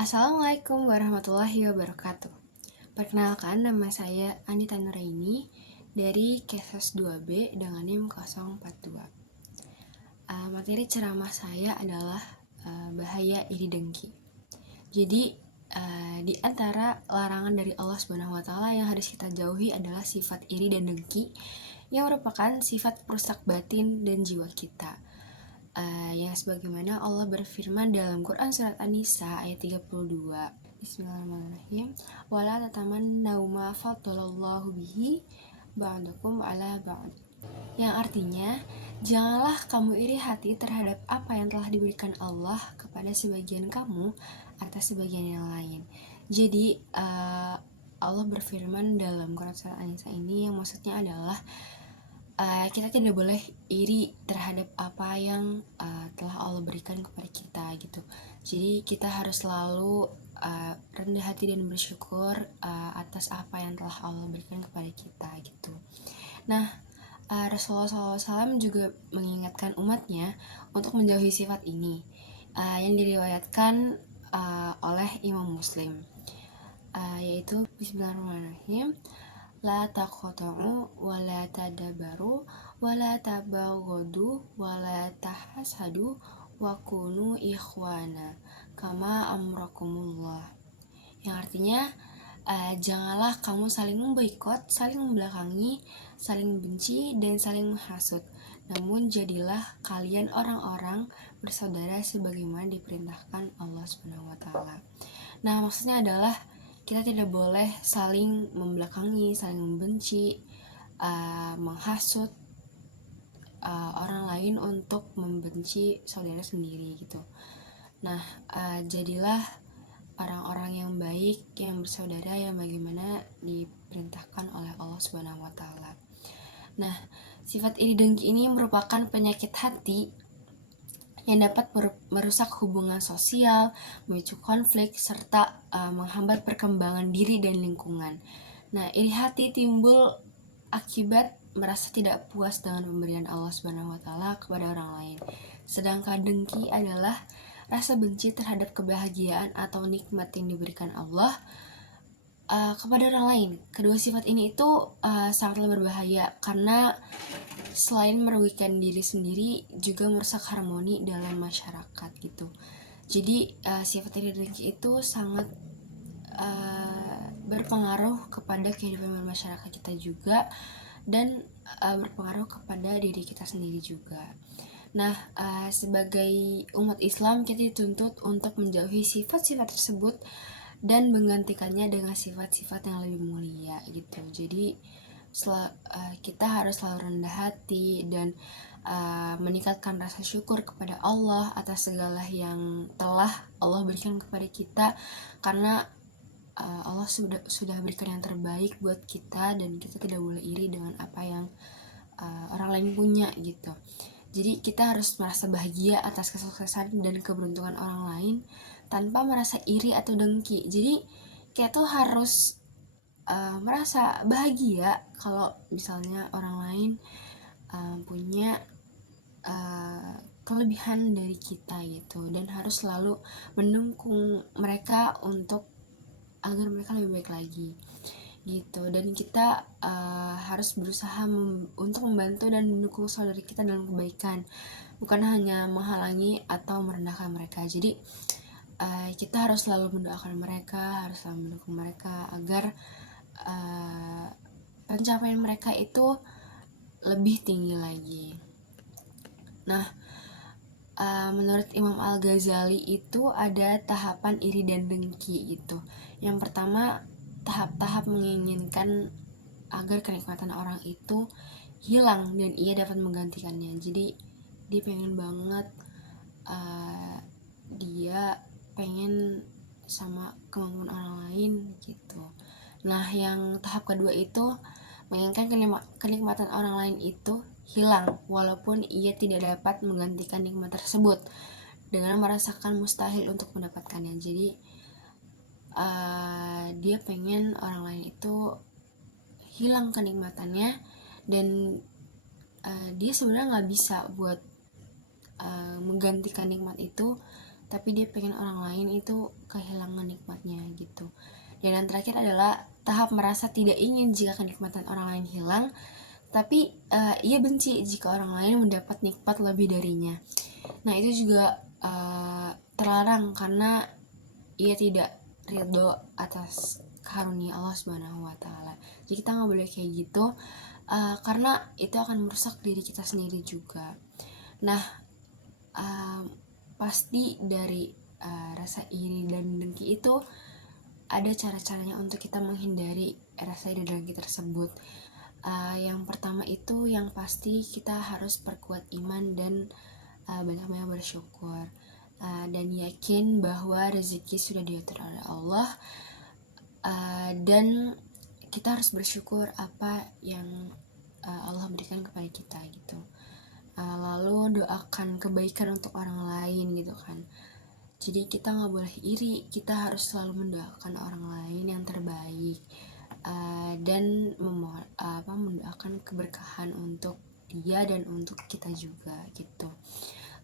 Assalamualaikum warahmatullahi wabarakatuh. Perkenalkan, nama saya Anita Nuraini dari Kesos 2B dengan NIM 042. Materi ceramah saya adalah bahaya iri dengki. Jadi di antara larangan dari Allah Subhanahu wa taala yang harus kita jauhi adalah sifat iri dan dengki yang merupakan sifat perusak batin dan jiwa kita. Yang sebagaimana Allah berfirman dalam Quran surat An-Nisa ayat 32. Bismillahirrahmanirrahim. Wala tatamannaw ma faddalallahu bihi ba'dakum ala ba'd. Yang artinya, janganlah kamu iri hati terhadap apa yang telah diberikan Allah kepada sebagian kamu atas sebagian yang lain. Jadi Allah berfirman dalam Quran surat An-Nisa ini yang maksudnya adalah kita tidak boleh iri terhadap apa yang telah Allah berikan kepada kita gitu. Jadi kita harus selalu rendah hati dan bersyukur atas apa yang telah Allah berikan kepada kita gitu. Nah, Rasulullah SAW juga mengingatkan umatnya untuk menjauhi sifat ini yang diriwayatkan oleh Imam Muslim, yaitu Bismillahirrahmanirrahim. La taqta'u wa la tadabaru wa la tabaghadu wa la tahasadu wa kunu ikhwana kama amrakumullah. Yang artinya janganlah kamu saling memboikot, saling membelakangi, saling benci dan saling menghasut. Namun jadilah kalian orang-orang bersaudara sebagaimana diperintahkan Allah Subhanahu wa taala. Nah, maksudnya adalah kita tidak boleh saling membelakangi, saling membenci, menghasut orang lain untuk membenci saudara sendiri gitu. Nah, jadilah orang-orang yang baik, yang bersaudara, yang bagaimana diperintahkan oleh Allah Subhanahu wa taala. Nah, sifat iri dengki ini merupakan penyakit hati yang dapat merusak hubungan sosial, memicu konflik, serta menghambat perkembangan diri dan lingkungan. Nah, iri hati timbul akibat merasa tidak puas dengan pemberian Allah Subhanahu wa taala kepada orang lain. Sedangkan dengki adalah rasa benci terhadap kebahagiaan atau nikmat yang diberikan Allah kepada orang lain. Kedua sifat ini itu sangatlah berbahaya karena selain merugikan diri sendiri juga merusak harmoni dalam masyarakat gitu. Jadi sifat iri dengki itu sangat berpengaruh kepada kehidupan masyarakat kita juga dan berpengaruh kepada diri kita sendiri juga. Nah, sebagai umat Islam kita dituntut untuk menjauhi sifat-sifat tersebut dan menggantikannya dengan sifat-sifat yang lebih mulia gitu. Jadi kita harus selalu rendah hati dan meningkatkan rasa syukur kepada Allah atas segala yang telah Allah berikan kepada kita, karena Allah sudah berikan yang terbaik buat kita dan kita tidak boleh iri dengan apa yang orang lain punya gitu. Jadi kita harus merasa bahagia atas kesuksesan dan keberuntungan orang lain tanpa merasa iri atau dengki. Jadi kita tuh harus merasa bahagia kalau misalnya orang lain punya kelebihan dari kita gitu, dan harus selalu mendukung mereka untuk agar mereka lebih baik lagi gitu. Dan kita harus berusaha untuk membantu dan mendukung saudara kita dalam kebaikan, bukan hanya menghalangi atau merendahkan mereka. Jadi kita harus selalu mendoakan mereka, harus selalu mendukung mereka agar pencapaian mereka itu lebih tinggi lagi. Nah, menurut Imam Al-Ghazali itu ada tahapan iri dan dengki gitu. Yang pertama, tahap-tahap menginginkan agar kenikmatan orang itu hilang dan ia dapat menggantikannya. Jadi dia pengen banget dia pengen sama kemampuan orang lain gitu. Nah, yang tahap kedua itu menginginkan kenikmatan orang lain itu hilang walaupun ia tidak dapat menggantikan nikmat tersebut dengan merasakan mustahil untuk mendapatkannya. Jadi dia pengen orang lain itu hilang kenikmatannya dan dia sebenarnya nggak bisa buat menggantikan nikmat itu, tapi dia pengen orang lain itu kehilangan nikmatnya gitu. Dan yang terakhir adalah tahap merasa tidak ingin jika kenikmatan orang lain hilang, tapi ia benci jika orang lain mendapat nikmat lebih darinya. Nah itu juga terlarang karena ia tidak ridho atas karunia Allah Subhanahu wa Ta'ala. Jadi kita nggak boleh kayak gitu, karena itu akan merusak diri kita sendiri juga. Nah, pasti dari rasa iri dan dengki itu ada cara-caranya untuk kita menghindari rasa iri dan dengki tersebut. Yang pertama itu yang pasti kita harus perkuat iman dan banyak-banyak bersyukur, dan yakin bahwa rezeki sudah diatur oleh Allah, dan kita harus bersyukur apa yang Allah berikan kepada kita gitu. Lalu doakan kebaikan untuk orang lain gitu kan. Jadi kita nggak boleh iri, kita harus selalu mendoakan orang lain yang terbaik, dan mendoakan keberkahan untuk dia dan untuk kita juga gitu.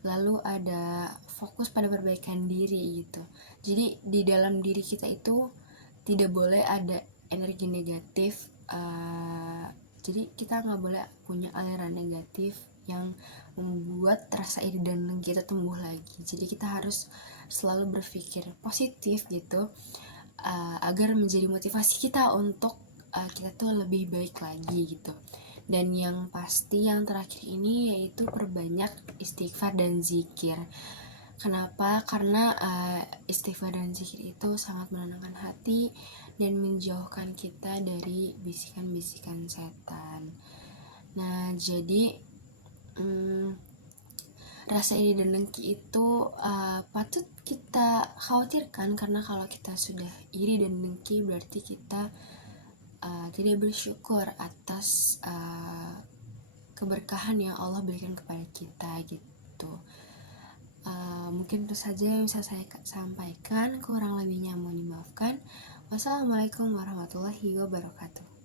Lalu ada fokus pada perbaikan diri gitu. Jadi di dalam diri kita itu tidak boleh ada energi negatif, jadi kita nggak boleh punya aliran negatif yang membuat rasa iri dan dengki kita tumbuh lagi. Jadi kita harus selalu berpikir positif gitu, agar menjadi motivasi kita untuk kita tuh lebih baik lagi gitu. Dan yang pasti yang terakhir ini yaitu perbanyak istighfar dan zikir. Kenapa? Karena istighfar dan zikir itu sangat menenangkan hati dan menjauhkan kita dari bisikan-bisikan setan. Nah, jadi rasa iri dan dengki itu patut kita khawatirkan, karena kalau kita sudah iri dan dengki berarti kita tidak bersyukur atas keberkahan yang Allah berikan kepada kita gitu. Mungkin itu saja yang bisa saya sampaikan, kurang lebihnya mohon dimaafkan. Wassalamualaikum warahmatullahi wabarakatuh.